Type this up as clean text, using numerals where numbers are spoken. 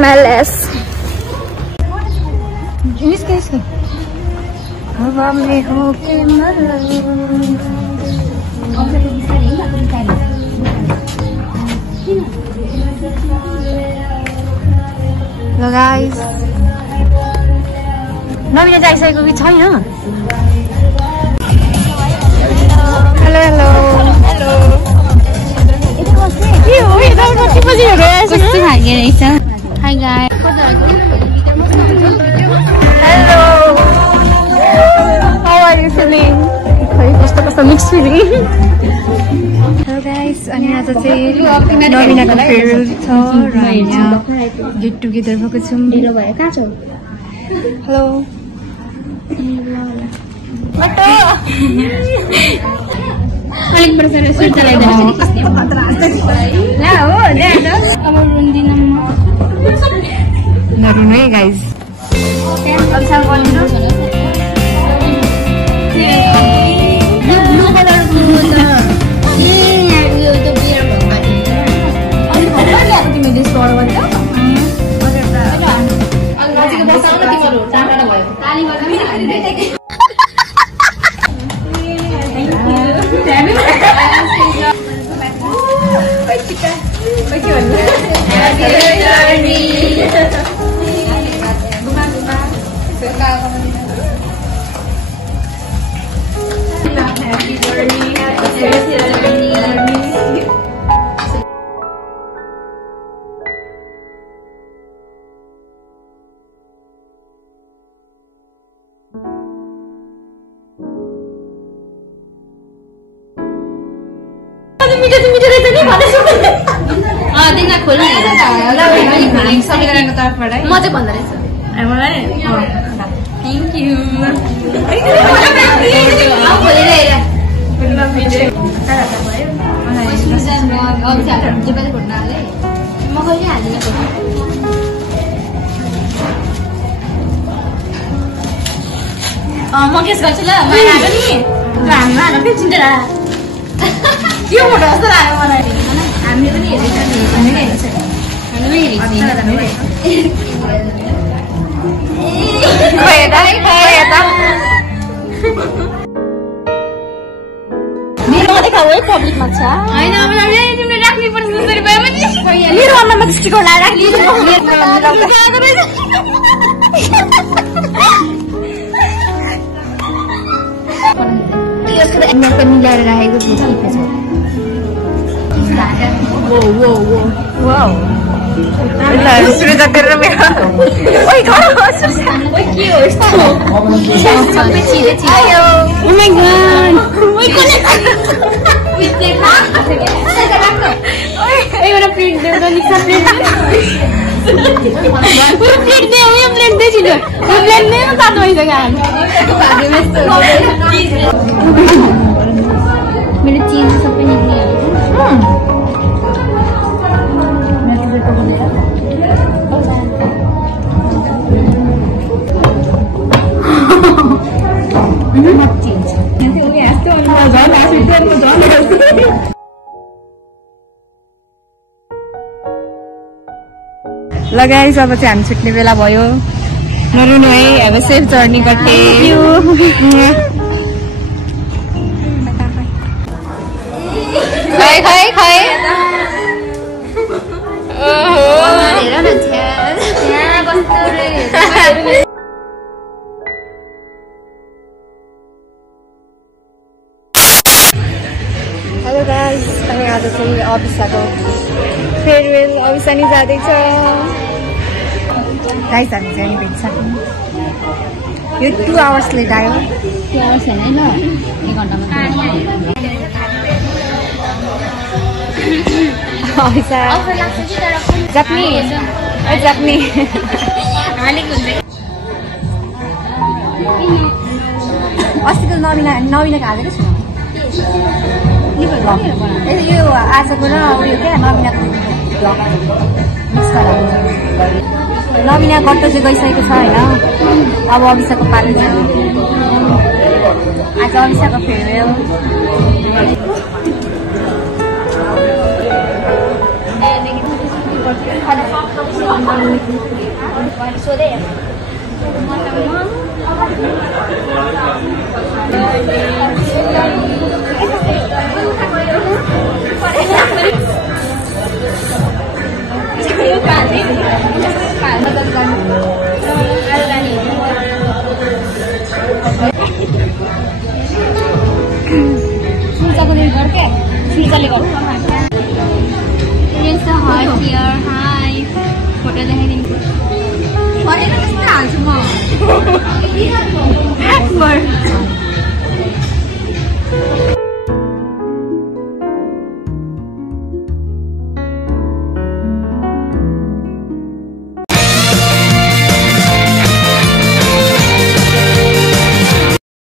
smell-less. Excuse me. Hello guys. Navina जाइसकेको कि छैन? Hello hello. Hello. के हो यो कति बजे हेरेछ? कस्तो खाके रहेछ? Hi guys. Hello. How are you feeling? खै कस्तो mixed feeling. Hello guys, अनि आज चाहिँ नविनाको फेयरवेल छ र यहाँ गेट टुगेदर भएको छौँ। ढिलो भयो कहाँ छौ? हेलो अलिक प्रकार सुर्ता लगाइदिनु ला हो ल्या अब रुन्दिन म नरुनु है गाइस अच्छा बोल्नु यो ब्लू कलरको हो त यो त बियर भएको अनि भर्खर ल्याएको तिमीले स्टोरबाट हजुर त आजको बसाउन तिम्रो टाढा भयो ताली बजाउन म चाहिँ भन्दा रहेछ थ्याङ्क यू म केस गर्छु ल मलाई आएको नि हामीमा हाल्नु फेरि चिन्ता त्यो फोटो जस्तो लाग्यो मलाई हामीले पनि हेरेको मेरो मात्रै खाऊ है पब्लिकमा छ होइन अब तिमीले राख्नै पर्छ जसरी भए पनि मेरो अनुहारमा त स्टिकर लगाएर राख्नु मिलाएर राखेको छु मेरो चीज सबै निक्लिहाल्यो ल गाइस अब चाहिँ हामी छुट्ने बेला भयो नरुनु है हेभ अ सेफ जर्नी गटे खाए खाए खाए हेलो गाइस हामी आज चाहिँ अभिषाको फेयरवेल अभिषा नि जाँदैछ गाइस हामी चाहिँ भेट्छ यो 2 आवर्स लेट आयो 2 आवर्स हैन ल 1 घण्टामा अभिषा जाप्नी जाप्नी अस्तिको नविनाको हालेको छु यो आजको र उयो क्या नविनाको मिक्स गराएको नविना गट्टो चाहिँ गइसकेको छ होइन अब अभिषाको पालो छ आज अभिषाको farewell So there. Here's the heart here. Hi. Photo देखेंगे. What is this? More.